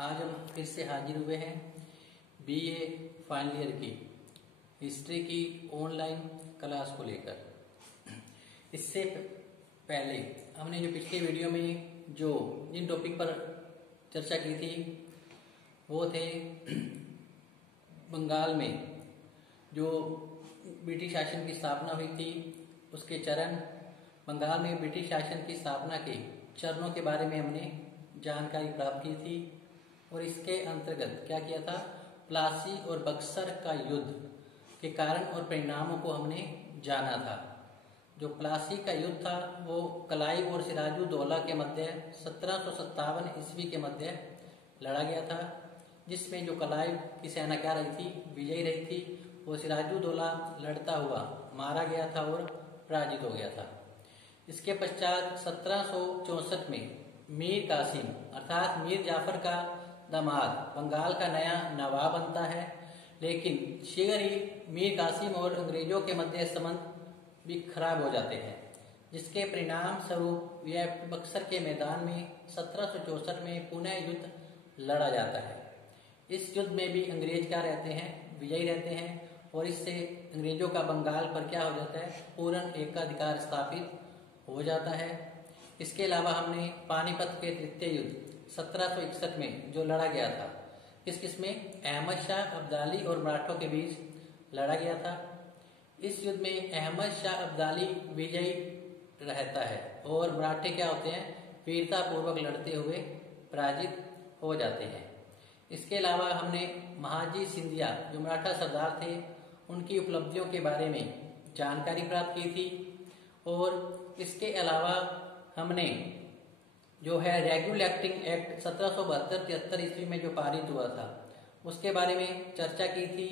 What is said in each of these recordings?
आज हम फिर से हाजिर हुए हैं बीए फाइनल ईयर की हिस्ट्री की ऑनलाइन क्लास को लेकर। इससे पहले हमने जो पिछले वीडियो में जिन टॉपिक पर चर्चा की थी वो थे बंगाल में जो ब्रिटिश शासन की स्थापना हुई थी उसके चरण, बंगाल में ब्रिटिश शासन की स्थापना के चरणों के बारे में हमने जानकारी प्राप्त की थी और इसके अंतर्गत क्या किया था, प्लासी और बक्सर का युद्ध के कारण और परिणामों को हमने जाना था। जो प्लासी का युद्ध था वो क्लाइव और सिराजुद्दौला के मध्य 1757 ईस्वी के मध्य लड़ा गया था, जिसमें जो क्लाइव की सेना क्या रही थी, विजयी रही थी, वो सिराजुद्दौला लड़ता हुआ मारा गया था और पराजित हो गया था। इसके पश्चात 1764 में मीर कासिम अर्थात मीर जाफर का दामाद बंगाल का नया नवाब बनता है, लेकिन शीघ्र ही मीर कासिम और अंग्रेजों के मध्य संबंध भी खराब हो जाते हैं, जिसके परिणाम स्वरूप यह बक्सर के मैदान में 1764 में पुनः युद्ध लड़ा जाता है। इस युद्ध में भी अंग्रेज क्या रहते हैं, विजयी रहते हैं और इससे अंग्रेजों का बंगाल पर क्या हो जाता है, पूर्ण एकाधिकार स्थापित हो जाता है। इसके अलावा हमने पानीपत के तृतीय युद्ध 1761 में जो लड़ा गया था, किसमें अहमद शाह अब्दाली और मराठों के बीच लड़ा गया था। इस युद्ध में अहमद शाह अब्दाली विजयी रहता है और मराठे क्या होते हैं, वीरता पूर्वक लड़ते हुए पराजित हो जाते हैं। इसके अलावा हमने महाजी सिंधिया जो मराठा सरदार थे उनकी उपलब्धियों के बारे में जानकारी प्राप्त की थी और इसके अलावा हमने जो है रेगुलेटिंग एक्ट 1772-73 ईस्वी में जो पारित हुआ था उसके बारे में चर्चा की थी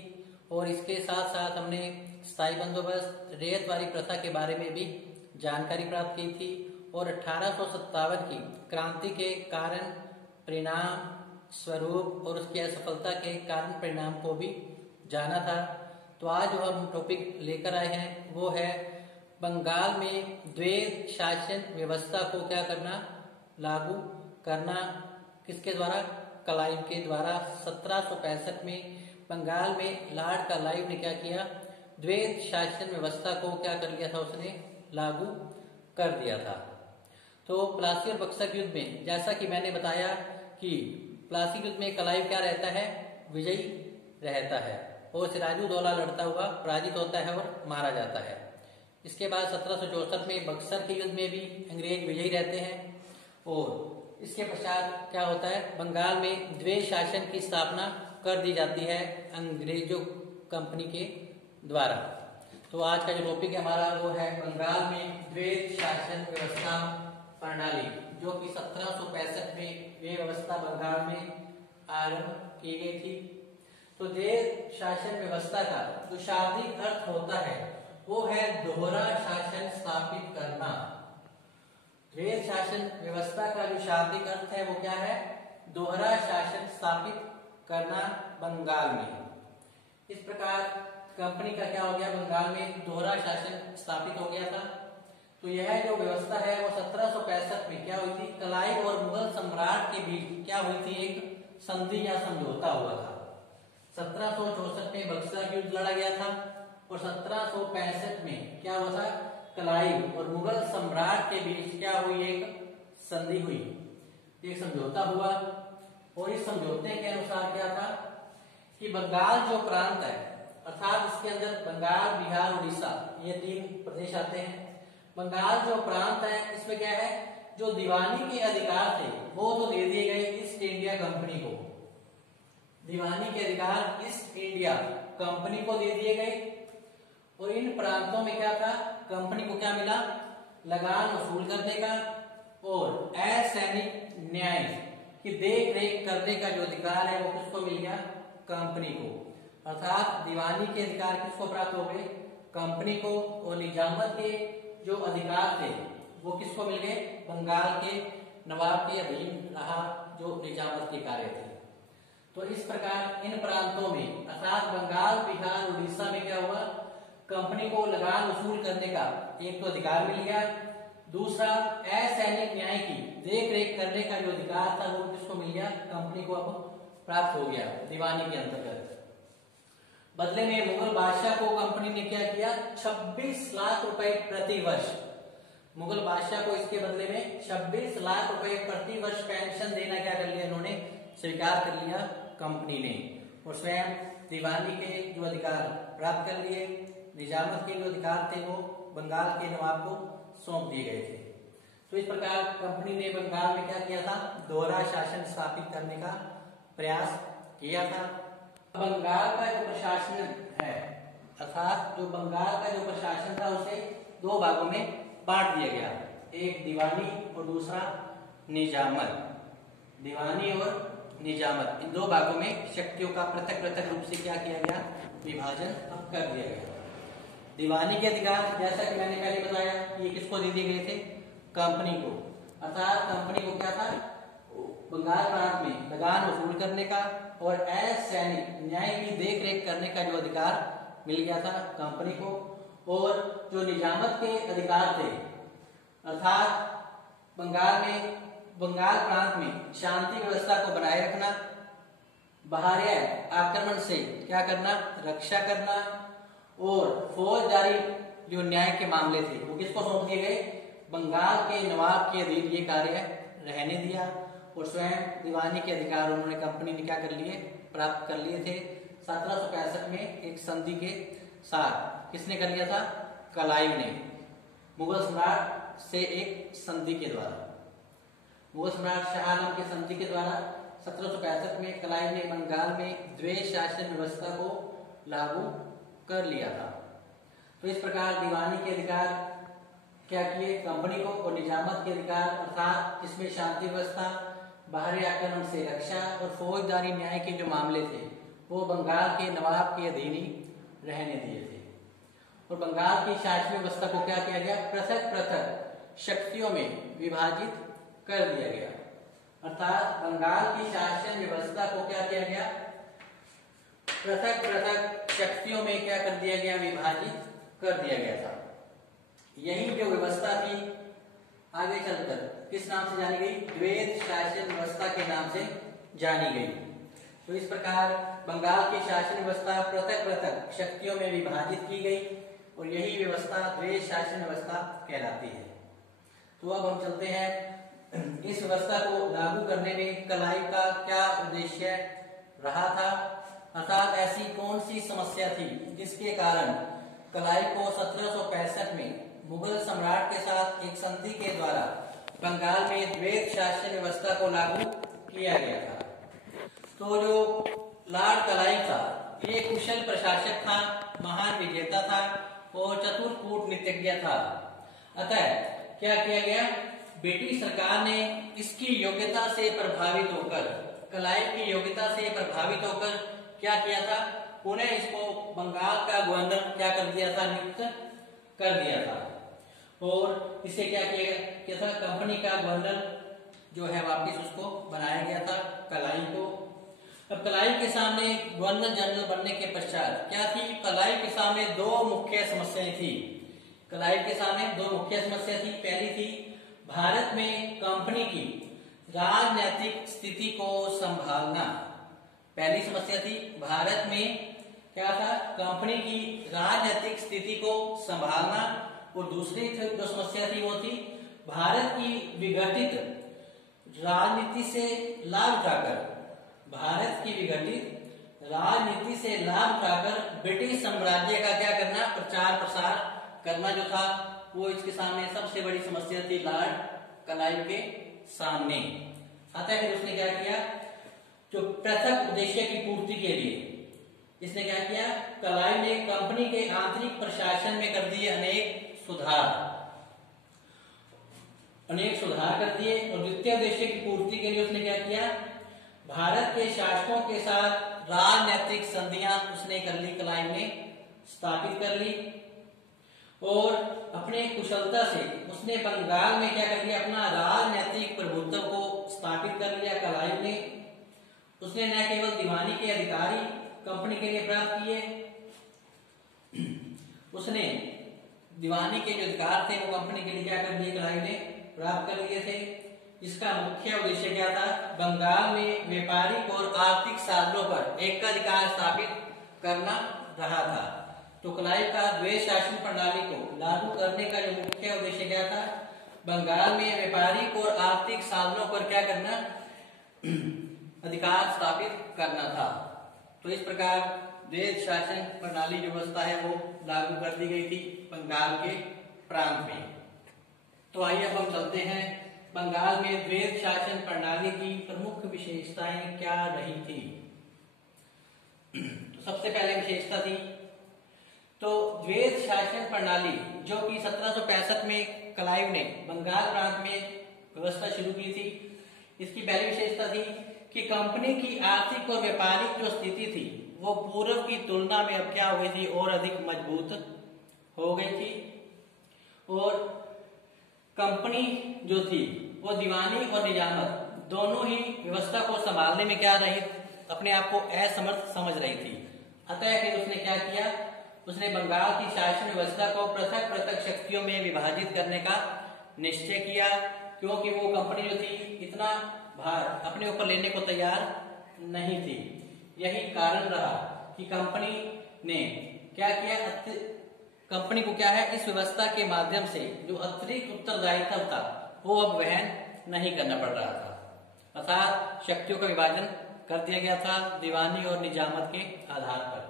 और इसके साथ साथ हमने स्थायी बंदोबस्त रेतवारी प्रथा के बारे में भी जानकारी प्राप्त की थी और 1857 की क्रांति के कारण परिणाम स्वरूप और उसकी असफलता के कारण परिणाम को भी जाना था। तो आज जो हम टॉपिक लेकर आए हैं वो है बंगाल में द्वैध शासन व्यवस्था को क्या करना, लागू करना, किसके द्वारा, क्लाइव के द्वारा। 1765 में बंगाल में लॉर्ड क्लाइव ने क्या किया, द्वैध शासन व्यवस्था को क्या कर लिया था, उसने लागू कर दिया था। तो प्लासी और बक्सर युद्ध में जैसा कि मैंने बताया कि प्लासी युद्ध में क्लाइव क्या रहता है, विजयी रहता है और सिराजुद्दौला लड़ता हुआ पराजित होता है और मारा जाता है। इसके बाद 1764 में बक्सर के युद्ध में भी अंग्रेज विजयी रहते हैं और इसके पश्चात क्या होता है, बंगाल में द्वैध शासन की स्थापना कर दी जाती है अंग्रेजों कंपनी के द्वारा। तो आज का जो टॉपिक है हमारा वो है बंगाल में द्वैध शासन व्यवस्था प्रणाली, जो कि 1765 में ये व्यवस्था बंगाल में आरंभ की गई थी। तो द्वैध शासन व्यवस्था का जो शाब्दिक अर्थ होता है वो है दोहरा शासन स्थापित करना। द्वैध शासन व्यवस्था का जो शाब्दिक अर्थ है वो क्या है, दोहरा शासन स्थापित करना बंगाल में। इस प्रकार कंपनी का क्या हो गया, बंगाल में दोहरा शासन स्थापित हो गया था। तो यह जो व्यवस्था है वो 1765 में क्या हुई थी, क्लाइव और मुगल सम्राट के बीच क्या हुई थी, एक संधि या समझौता हुआ था। 1764 में बक्सर युद्ध लड़ा गया था और 1765 में क्या हुआ था, क्लाइव और मुगल सम्राट के बीच क्या हुई, एक संधि हुई, एक समझौता हुआ। और इस समझौते के अनुसार क्या था कि बंगाल जो प्रांत है अर्थात इसके अंदर बंगाल, बिहार, उड़ीसा ये 3 प्रदेश आते हैं। बंगाल जो प्रांत है इसमें क्या है, जो दीवानी के अधिकार थे वो तो दे दिए गए ईस्ट इंडिया कंपनी को। दीवानी के अधिकार ईस्ट इंडिया कंपनी को दे दिए गए और इन प्रांतों में क्या था, कंपनी को क्या मिला, लगान वसूल करने का और असैनिक न्याय की देख रेख करने का जो अधिकार है वो किसको मिल गया, कंपनी को। अर्थात दीवानी के अधिकार किसको प्राप्त हो गए, कंपनी को, और निजामत के जो अधिकार थे वो किसको मिल गए, बंगाल के नवाब के अधीन रहा जो निजामत के कार्य थे। तो इस प्रकार इन प्रांतों में अर्थात बंगाल, बिहार, उड़ीसा में क्या हुआ, कंपनी को लगान वसूल करने का एक तो अधिकार मिल गया, दूसरा असैनिक न्याय की देख रेख करने का जो अधिकार था वो किसको मिल गया, कंपनी को अब प्राप्त हो गया दीवानी के अंतर्गत। बदले में मुगल बादशाह को कंपनी ने क्या किया, 26 लाख रुपए प्रति वर्ष, मुगल बादशाह को इसके बदले में 26 लाख रुपए प्रति वर्ष पेंशन देना क्या कर लिया इन्होंने, स्वीकार कर लिया कंपनी ने, और स्वयं दीवानी के जो अधिकार प्राप्त कर लिए। निजामत के जो अधिकार थे वो बंगाल के नवाब को सौंप दिए गए थे। तो इस प्रकार कंपनी ने बंगाल में क्या किया था, दोहरा शासन स्थापित करने का प्रयास किया था। बंगाल का जो प्रशासन है, अर्थात जो बंगाल का जो प्रशासन था उसे दो भागों में बांट दिया गया, एक दीवानी और दूसरा निजामत। दीवानी और निजामत इन दो भागों में शक्तियों का पृथक पृथक रूप से क्या किया गया, विभाजन कर दिया गया। दीवानी के अधिकार जैसा कि मैंने पहले बताया ये किसको दे दिए गए थे, कंपनी को, अर्थात कंपनी को क्या था, बंगाल प्रांत में लगान वसूल करने का और असैनिक न्याय की देख रेख करने का जो अधिकार मिल गया था कंपनी को। और जो निजामत के अधिकार थे, अर्थात बंगाल प्रांत में शांति व्यवस्था को बनाए रखना, बाहरी आक्रमण से क्या करना, रक्षा करना, और फौजदारी जो न्याय के मामले थे वो किसको सौंप दिए गए, बंगाल के नवाब के अधीन ये कार्य रहने दिया। और स्वयं दीवानी के अधिकार उन्होंने कंपनी ने क्या कर लिए, प्राप्त कर लिए थे 1765 में एक संधि के साथ। किसने कर लिया था, क्लाइव ने, मुगल सम्राट से एक संधि के द्वारा, मुगल सम्राट शाह आलम के संधि के द्वारा 1765 में क्लाइव ने बंगाल में द्वैध शासन व्यवस्था को लागू कर लिया था। तो इस प्रकार दीवानी के अधिकार क्या किए कंपनी को, और निजामत के अधिकार अर्थात इसमें शांति व्यवस्था, बाहरी आक्रमण से रक्षा और फौजदारी न्याय के जो मामले थे वो बंगाल के नवाब के अधीन ही रहने दिए थे। और बंगाल की शासकीय व्यवस्था को क्या किया गया, पृथक पृथक शक्तियों में विभाजित कर दिया गया, अर्थात बंगाल की शासन व्यवस्था को क्या किया गया, पृथक पृथक शक्तियों में क्या कर दिया गया, विभाजित कर दिया गया था। यही जो व्यवस्था थी आगे चलकर किस नाम से जानी गई, द्वैध शासन व्यवस्था के नाम से जानी गई। तो इस प्रकार बंगाल की शासन व्यवस्था पृथक पृथक शक्तियों में विभाजित की गई और यही व्यवस्था द्वैध शासन व्यवस्था कहलाती है। तो अब हम चलते हैं इस व्यवस्था को लागू करने में क्लाइव का क्या उद्देश्य रहा था, अर्थात ऐसी कौन सी समस्या थी जिसके कारण क्लाइव को 1765 में मुगल सम्राट के साथ एक संधि के द्वारा बंगाल में द्वैध शासन व्यवस्था को लागू किया गया था। तो जो लॉर्ड क्लाइव था ये कुशल प्रशासक था, महान विजेता था और चतुर कूटनीतिज्ञ था। अतः क्या किया गया, ब्रिटिश सरकार ने इसकी योग्यता से प्रभावित होकर, क्लाइव की योग्यता से प्रभावित होकर क्या किया था, पुनः इसको बंगाल का गवर्नर क्या कर दिया था, नियुक्त कर दिया था। और इसे क्या किया था, कंपनी का गवर्नर जो है वापिस उसको बनाया गया था क्लाइव को। अब क्लाइव के सामने गवर्नर जनरल बनने के पश्चात क्या थी, क्लाइव के सामने दो मुख्य समस्याएं थी। क्लाइव के सामने दो मुख्य समस्या थी। पहली थी भारत में कंपनी की राजनीतिक स्थिति को संभालना। पहली समस्या थी भारत में क्या था, कंपनी की राजनीतिक स्थिति को संभालना। और दूसरी जो समस्या थी वो थी भारत की विघटित राजनीति से लाभ उठाकर, भारत की विघटित राजनीति से लाभ उठाकर ब्रिटिश साम्राज्य का क्या करना, प्रचार प्रसार करना जो था वो इसके सामने सबसे बड़ी समस्या थी लॉर्ड क्लाइव के सामने। अतः फिर उसने क्या किया, जो पृथक उद्देश्य की पूर्ति के लिए इसने क्या किया, क्लाइव ने कंपनी के आंतरिक प्रशासन में कर दिए अनेक सुधार कर दिए। और द्वितीय उद्देश्य की पूर्ति के लिए उसने क्या किया, भारत के शासकों के साथ राजनीतिक संधियां उसने कर ली, क्लाइव ने स्थापित कर ली। और अपने कुशलता से उसने बंगाल में क्या कर लिया, अपना राजनीतिक प्रभुत्व को स्थापित कर लिया क्लाइव ने। उसने न केवल दीवानी के अधिकारी कंपनी के लिए प्राप्त किए, उसने दीवानी के जो अधिकार थे वो कंपनी के लिए क्या कर दिए, क्लाइव ने प्राप्त कर लिए थे। इसका मुख्य उद्देश्य क्या था? बंगाल में व्यापारिक और आर्थिक साधनों पर एकाधिकार स्थापित करना रहा था। तो क्लाइव का द्वैध शासन प्रणाली को लागू करने का जो मुख्य उद्देश्य क्या था? बंगाल में व्यापारिक और आर्थिक साधनों पर क्या करना? अधिकार स्थापित करना था। तो इस प्रकार द्वैध शासन प्रणाली जो व्यवस्था है वो लागू कर दी गई थी बंगाल के प्रांत में। तो आइए अब हम चलते हैं बंगाल में द्वैध शासन प्रणाली की प्रमुख विशेषताएं क्या रही थी। तो सबसे पहले विशेषता थी तो द्वैध शासन प्रणाली जो कि 1765 में क्लाइव ने बंगाल प्रांत में व्यवस्था शुरू की थी। इसकी पहली विशेषता थी कि कंपनी की आर्थिक और व्यापारिक जो स्थिति थी वो पूर्व की तुलना में अब क्या हो गई थी? और अधिक मजबूत हो गई थी। और कंपनी जो थी वो दीवानी और निजामत दोनों ही व्यवस्था को संभालने में क्या रही? अपने आप को असमर्थ समझ रही थी। अतः फिर उसने क्या किया? उसने बंगाल की शासन व्यवस्था को पृथक पृथक शक्तियों में विभाजित करने का निश्चय किया, क्योंकि वो कंपनी जो थी इतना भार अपने ऊपर लेने को तैयार नहीं थी। यही कारण रहा कि कंपनी ने क्या किया? कंपनी को क्या है? इस व्यवस्था के माध्यम से जो अतिरिक्त उत्तरदायित्व था वो अब वहन नहीं करना पड़ रहा था। अर्थात शक्तियों का विभाजन कर दिया गया था दीवानी और निजामत के आधार पर।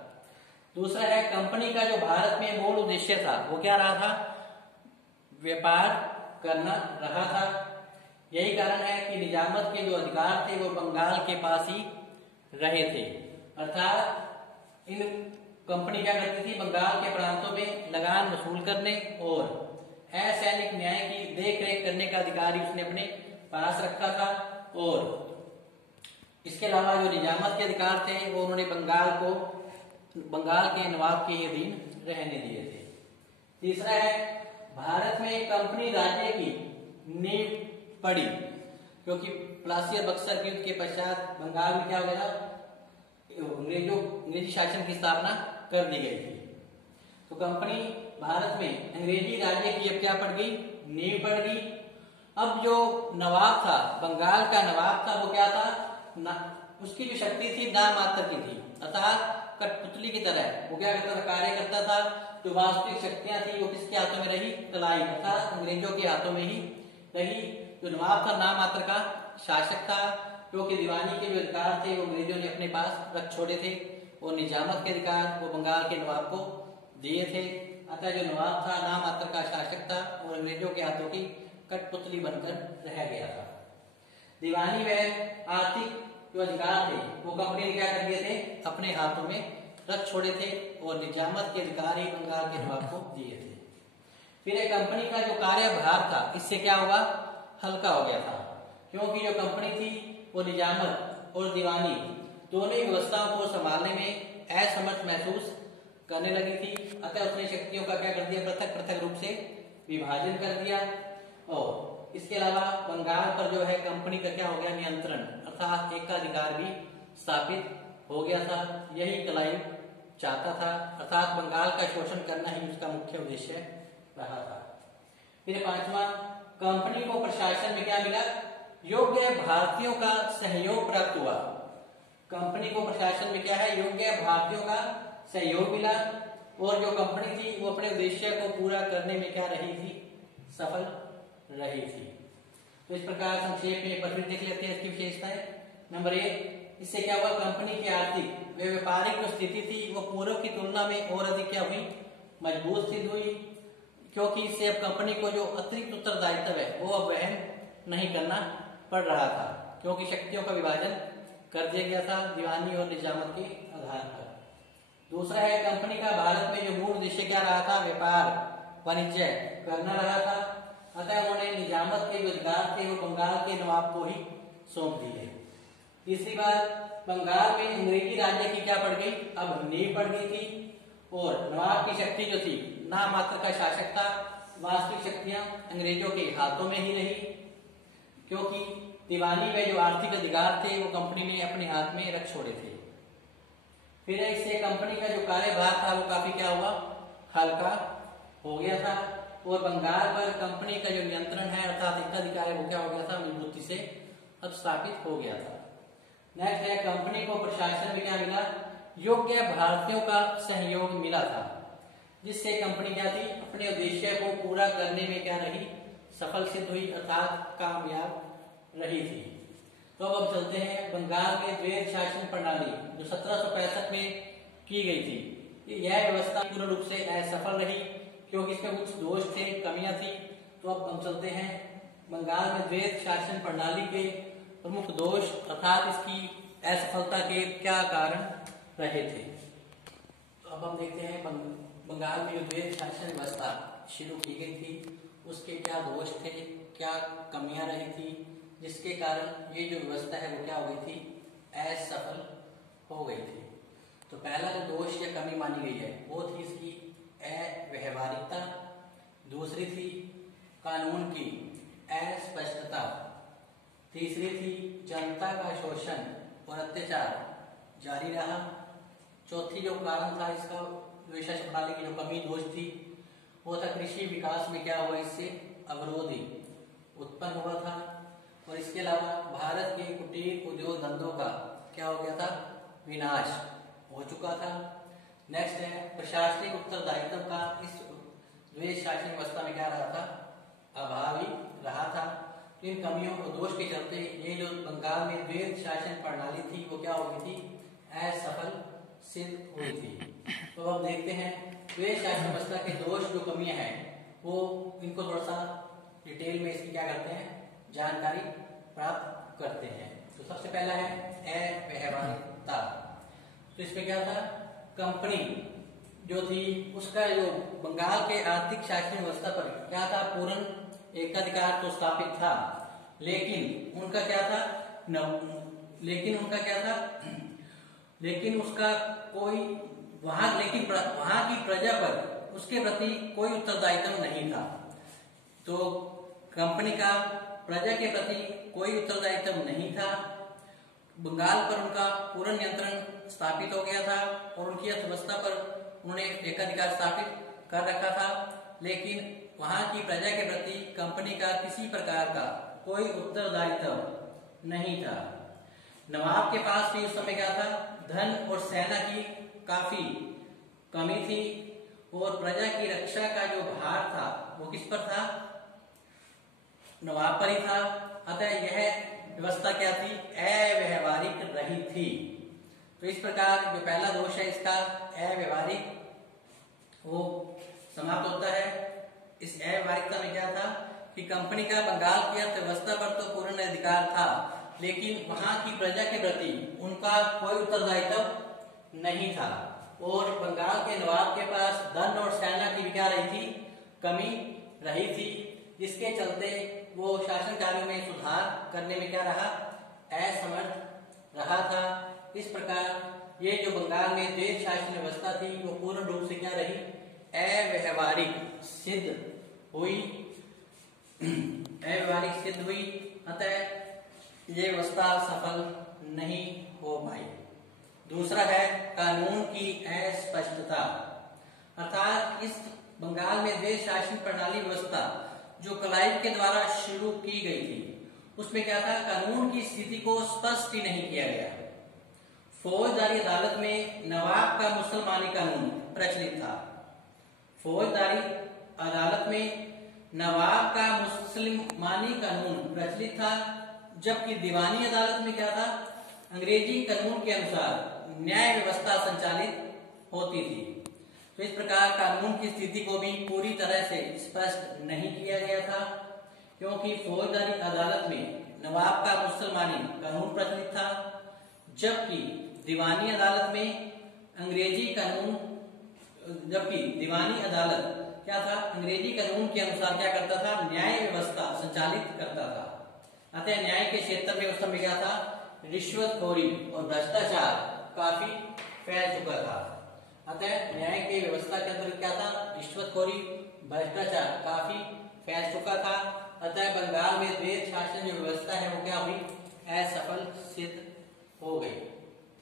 दूसरा है कंपनी का जो भारत में मूल उद्देश्य था वो क्या रहा था? व्यापार करना रहा था। यही कारण है कि निजामत के जो अधिकार थे वो बंगाल के पास ही रहे थे। अर्थात इन कंपनी क्या करती थी? बंगाल के प्रांतों में लगान वसूल करने और असैनिक न्याय की देखरेख करने का अधिकार उसने अपने पास रखा था। और इसके अलावा जो निजामत के अधिकार थे वो उन्होंने बंगाल के नवाब के अधीन रहने दिए थे। तीसरा है भारत में कंपनी राज्य की नींव पड़ी, क्योंकि प्लासी और बक्सर युद्ध के पश्चात बंगाल में क्या हो गया? अंग्रेजी शासन की स्थापना कर दी गई थी। तो कंपनी भारत में अंग्रेजी राज्य की अब क्या पड़ गई? नींव पड़ गई। अब जो नवाब था, बंगाल का नवाब था, वो क्या था? उसकी जो शक्ति थी नामात्र की थी। अर्थात कठपुतली की तरह वो क्या करता था? कार्य करता था। जो वास्तविक शक्तियां थी वो किसके हाथों में रही? तलाई अर्थात अंग्रेजों के हाथों में ही रही। जो नवाब था नामात्र का शासक था, क्योंकि दीवानी के जो अधिकार थे वो अंग्रेजों ने अपने पास रख छोड़े थे और निजामत के अधिकार वो बंगाल के नवाब को दिए थे। अतः जो नवाब था नामात्र का शासक था और अंग्रेजों के हाथों की कठपुतली बनकर रह गया था। दीवानी व आर्थिक जो अधिकार थे वो कंपनी ने क्या कर दिए थे? अपने हाथों में रख छोड़े थे और निजामत के अधिकार ही बंगाल के नवाब को दिए थे। फिर एक कंपनी का जो कार्यभार था इससे क्या होगा? हल्का हो गया था, क्योंकि जो कंपनी थी वो निजामत और दीवानी दोनों ही व्यवस्थाओं को संभालने में असमर्थ महसूस करने लगी थी। अतः उसने शक्तियों का क्या कर दिया? पृथक पृथक रूप से विभाजन कर दिया। और इसके अलावा बंगाल पर जो है कंपनी का क्या हो गया? नियंत्रण अर्थात एकाधिकार भी स्थापित हो गया था। यही क्लाइव चाहता था, अर्थात बंगाल का शोषण करना ही उसका मुख्य उद्देश्य रहा था। फिर पांचवा, कंपनी को प्रशासन में क्या मिला? योग्य भारतीयों का सहयोग प्राप्त हुआ। कंपनी को प्रशासन में क्या है? योग्य भारतीयों का सहयोग मिला और जो कंपनी थी वो अपने उद्देश्य को पूरा करने में क्या रही थी? सफल रही थी। तो इस प्रकार संक्षेप में एक बार फिर देख लेते हैं इसकी विशेषताएं। नंबर 1, इससे क्या हुआ? कंपनी की आर्थिक व व्यापारिक जो स्थिति थी वो पूर्व की तुलना में और अधिक क्या हुई? मजबूत सिद्ध हुई, क्योंकि इससे अब कंपनी को जो अतिरिक्त उत्तरदायित्व है वो अब वहन नहीं करना पड़ रहा था, क्योंकि शक्तियों का विभाजन कर दिया गया था दीवानी और निजामत के आधार पर। दूसरा है कंपनी का भारत में जो मूल उद्देश्य क्या रहा था? व्यापार वाणिज्य करना रहा था। अतः उन्होंने निजामत के जो अधिकार थे वो बंगाल के नवाब को ही सौंप दिए। तीसरी बात, बंगाल में अंग्रेजी राज्य की क्या पड़ गई? अब नींव पड़ गई थी और नवाब की शक्ति जो थी नामात्र का शासक था, वास्तविक शक्तियां अंग्रेजों के हाथों में ही रही, क्योंकि दीवानी में जो आर्थिक अधिकार थे वो कंपनी ने अपने हाथ में रख छोड़े थे। फिर इससे कंपनी का जो कार्यभार था वो काफी क्या हुआ? हल्का हो गया था और बंगाल पर कंपनी का जो नियंत्रण है अर्थात एकाधिकार है वो क्या हो गया था, मजबूती से अब स्थापित हो गया था। नेक्स्ट है कंपनी को प्रशासन में क्या मिला, योग्य भारतीयों का सहयोग मिला था, जिससे कंपनी क्या थी, अपने उद्देश्य को पूरा करने में क्या रही, सफल सिद्ध हुई अर्थात कामयाब रही थी। तो अब चलते हैं बंगाल में द्वैध शासन प्रणाली जो 1765 में की गई थी। यह व्यवस्था पूर्ण रूप से असफल रही क्योंकि इसमें कुछ दोष थे, कमियां थी। तो अब हम चलते हैं बंगाल में द्वैध शासन प्रणाली के प्रमुख दोष अर्थात इसकी असफलता के क्या कारण रहे थे। तो अब हम देखते हैं बंगाल में जो द्वैध शासन व्यवस्था शुरू की गई थी उसके क्या दोष थे, क्या कमियां रही थी, जिसके कारण ये जो व्यवस्था है वो क्या हो गई थी, असफल हो गई थी। तो पहला जो दोष या कमी मानी गई है वो थी इसकी अव्यवहारिकता, दूसरी थी कानून की अस्पष्टता, तीसरी थी जनता का शोषण और अत्याचार जारी रहा, चौथी जो कारण था इसका शासन प्रणाली की जो कमी दोष थी वो था कृषि विकास में क्या हुआ, इससे अवरोध उत्पन्न हुआ था। और इसके अलावा भारत के कुटीर उद्योग धंधों का क्या हो गया था, विनाश हो चुका था। नेक्स्ट है प्रशासनिक उत्तरदायित्व का इस द्वैध शासन व्यवस्था में क्या रहा था, अभावी रहा था। इन कमियों और दोष के चलते ये जो बंगाल में द्वैध शासन प्रणाली थी वो क्या हो गई थी, असफल सिद्ध हुई थी। तो अब देखते हैं द्वैध शासन व्यवस्था के दोष जो कमियां हैं वो इनको थोड़ा सा डिटेल में इसकी क्या करते हैं, जानकारी प्राप्त करते हैं। तो सबसे पहला है अव्यवहारिकता। तो इसमें क्या था, कंपनी जो थी उसका जो बंगाल के आर्थिक शासन व्यवस्था पर क्या था, पूर्ण एकाधिकार तो स्थापित था, लेकिन उनका क्या था लेकिन उसका कोई वहां की प्रजा पर उसके प्रति कोई उत्तरदायित्व नहीं था। तो कंपनी का प्रजा के प्रति कोई उत्तरदायित्व नहीं था। बंगाल पर उनका पूर्ण नियंत्रण स्थापित हो गया था और उनकी अर्थव्यवस्था पर उन्होंने एकाधिकार स्थापित कर रखा था, लेकिन वहां की प्रजा के प्रति कंपनी का किसी प्रकार का कोई उत्तरदायित्व नहीं था। नवाब के पास भी उस समय क्या था, धन और सेना की काफी कमी थी और प्रजा की रक्षा का जो भार था वो किस पर था, नवाब पर ही था। अतः यह व्यवस्था क्या थी, अव्यवहारिक रही थी। तो इस प्रकार जो पहला दोष है इसका अव्यवहारिक वो समाप्त होता है। इस अव्यवहारिकता में क्या था कि कंपनी का बंगाल की अर्थव्यवस्था पर तो पूर्ण अधिकार था, लेकिन वहां की प्रजा के प्रति उनका कोई उत्तरदायित्व नहीं था और बंगाल के नवाब के पास धन और सेना की क्या रही थी, कमी रही थी, जिसके चलते वो शासन कार्यों में सुधार करने में क्या रहा, असमर्थ रहा था। इस प्रकार ये जो बंगाल में द्वैध शासन व्यवस्था थी वो पूर्ण रूप से क्या रही, अव्यवहारिक सिद्ध हुई। अतः ये व्यवस्था सफल नहीं हो पाई। दूसरा है कानून की अस्पष्टता, अर्थात इस बंगाल में द्वैध शासन प्रणाली व्यवस्था जो क्लाइव के द्वारा शुरू की गई थी उसमें क्या था, कानून की स्थिति को स्पष्ट ही नहीं किया गया। फौजदारी अदालत में नवाब का मुसलमानी कानून प्रचलित था। फौजदारी अदालत में नवाब का मुसलमानी कानून प्रचलित था, जबकि दीवानी अदालत में क्या था, अंग्रेजी कानून के अनुसार न्याय व्यवस्था संचालित होती थी। तो इस प्रकार कानून की स्थिति को भी पूरी तरह से स्पष्ट नहीं किया गया था, क्योंकि फौजदारी अदालत में नवाब का मुसलमानी कानून प्रचलित था, जबकि दीवानी अदालत में अंग्रेजी कानून, जबकि दीवानी अदालत क्या था, अंग्रेजी कानून के अनुसार क्या करता था, न्याय व्यवस्था संचालित करता था। अतः न्याय के क्षेत्र में उस समय क्या था, रिश्वतखोरी और भ्रष्टाचार काफी फैल चुका था। अतः न्याय की व्यवस्था के अंदर क्या था, रिश्वतखोरी भ्रष्टाचार काफी फैल चुका था। अतः बंगाल में द्वैध शासन जो व्यवस्था है वो क्या हुई, असफल सिद्ध हो गई।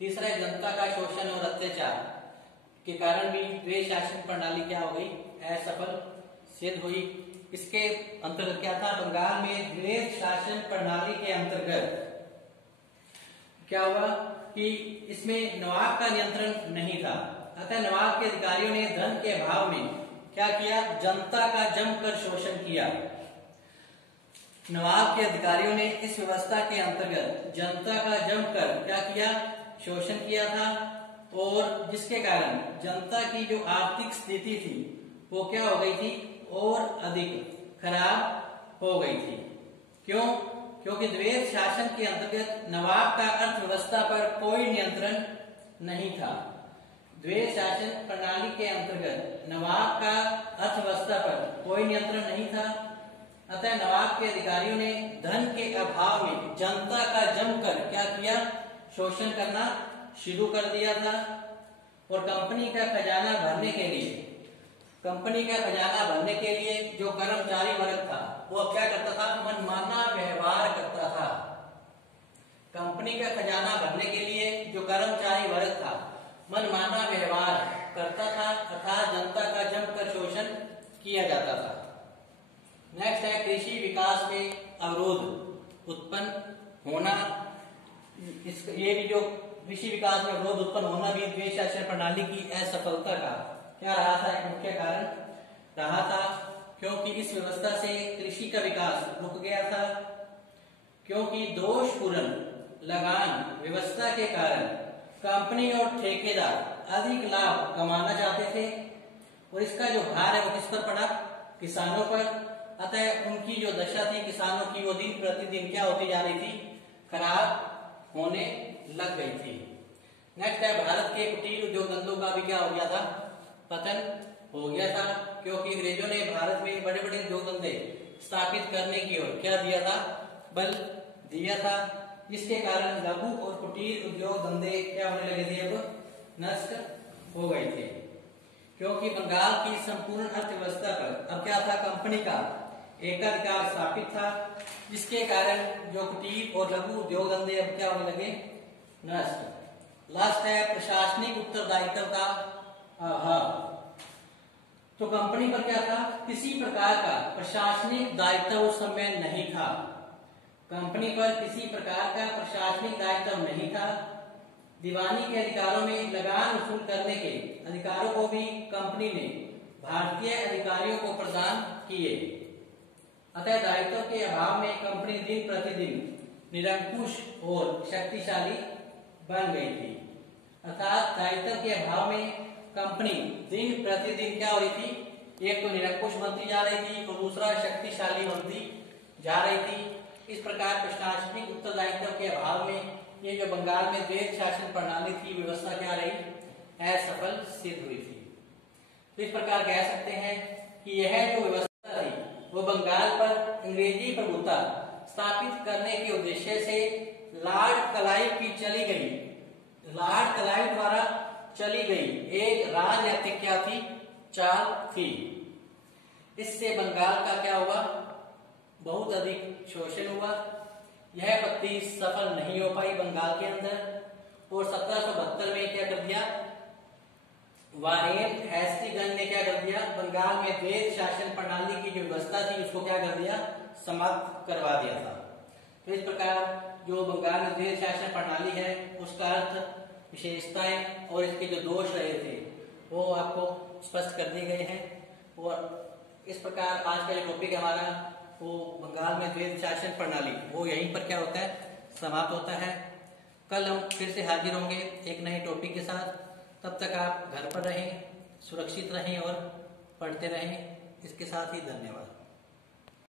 तीसरा जनता का शोषण और अत्याचार के कारण भी द्वैध शासन प्रणाली क्या हो गई, असफल सिद्ध हुई। इसके अंतर्गत क्या था, बंगाल में द्वैध शासन प्रणाली के अंतर्गत क्या हुआ कि इसमें नवाब का नियंत्रण नहीं था, अतः नवाब के अधिकारियों ने धन के अभाव में क्या किया, जनता का जमकर शोषण किया। नवाब के अधिकारियों ने इस व्यवस्था के अंतर्गत जनता का जमकर क्या किया, शोषण किया था, और जिसके कारण जनता की जो आर्थिक स्थिति थी वो क्या हो गई थी, और अधिक खराब हो गई थी। क्यों? क्योंकि द्वैध शासन के अंतर्गत नवाब का अर्थव्यवस्था पर कोई नियंत्रण नहीं था। द्वैध शासन प्रणाली के अंतर्गत नवाब का अर्थव्यवस्था पर कोई नियंत्रण नहीं था, अतः नवाब के अधिकारियों ने धन के अभाव में जनता का जमकर क्या किया, शोषण करना शुरू कर दिया था। और कंपनी का खजाना भरने के लिए जो कर्मचारी वर्ग था वो अब क्या करता था, मनमाना व्यवहार करता था। कंपनी का खजाना भरने के लिए जो कर्मचारी वर्ग था मनमाना व्यवहार करता था, अर्थात जनता का जमकर शोषण किया जाता था। नेक्स्ट है कृषि विकास में अवरोध उत्पन्न होना। ये भी जो कृषि विकास में अवरोध उत्पन्न होना भी द्वैध शासन प्रणाली की असफलता का क्या रहा था, एक मुख्य कारण रहा था। क्योंकि इस व्यवस्था से कृषि का विकास रुक गया था, क्योंकि दोषपूर्ण लगान व्यवस्था के कारण कंपनी और ठेकेदार अधिक लाभ कमाना चाहते थे, और इसका जो भार है वो किस पर पड़ा, किसानों पर। अतः उनकी जो दशा थी किसानों की, वो दिन प्रतिदिन क्या होती जा रही थी, खराब होने लग गई थी। नेक्स्ट है भारत के कुटीर उद्योग धंधों का भी क्या हो गया था, पतन हो गया था, क्योंकि अंग्रेजों ने भारत में बड़े बड़े उद्योग धंधे स्थापित करने की ओर क्या दिया था, बल दिया था, जिसके कारण लघु और कुटीर उद्योग धंधे क्या होने लगे थे, अब नष्ट हो गए थे। क्योंकि बंगाल की संपूर्ण अर्थव्यवस्था पर अब क्या था, कंपनी का एकाधिकार स्थापित था, जिसके कारण जो कुटीर और लघु उद्योग धंधे अब क्या होने लगे, नष्ट। लास्ट है प्रशासनिक उत्तरदायित्व का अभाव। तो कंपनी पर क्या था, किसी प्रकार का प्रशासनिक दायित्व उस समय नहीं था। कंपनी पर किसी प्रकार का प्रशासनिक दायित्व नहीं था। दीवानी के अधिकारों में लगान वसूल करने के अधिकारों को भी कंपनी ने भारतीय अधिकारियों को प्रदान किए। अतः दायित्व के अभाव में कंपनी दिन प्रतिदिन निरंकुश और शक्तिशाली बन गई थी। अर्थात दायित्व के अभाव में कंपनी दिन प्रतिदिन क्या हो रही थी, एक तो निरंकुश बनती जा रही थी और दूसरा शक्तिशाली बनती जा रही थी। इस प्रकार प्रशासनिक उत्तरदायित्व के अभाव में ये जो बंगाल में द्वैध शासन प्रणाली थी, व्यवस्था क्या रही, असफल सिद्ध हुई थी। तो इस प्रकार कह सकते हैं कि यह जो व्यवस्था थी वो बंगाल पर अंग्रेजी प्रभुता स्थापित करने के उद्देश्य से लॉर्ड क्लाइव द्वारा चली गई एक राजनीतिक क्या थी, चाल थी। इससे बंगाल का क्या हुआ, बहुत अधिक शोषण हुआ। यह पद्धति सफल नहीं हो पाई बंगाल के अंदर, और 1772 में क्या कर दिया, वारेन हेस्टिंग्स ने क्या कर दिया, बंगाल में द्वैध शासन प्रणाली की जो व्यवस्था थी उसको क्या कर दिया, समाप्त करवा दिया था। तो इस प्रकार जो बंगाल में द्वैध शासन प्रणाली है उसका अर्थ, विशेषताएं और इसके जो दोष रहे थे वो आपको स्पष्ट कर दिए गए हैं। और इस प्रकार आज का जो टॉपिक हमारा वो बंगाल में द्वैध शासन प्रणाली, वो यहीं पर क्या होता है, समाप्त होता है। कल हम फिर से हाजिर होंगे एक नए टॉपिक के साथ। तब तक आप घर पर रहें, सुरक्षित रहें और पढ़ते रहें। इसके साथ ही धन्यवाद।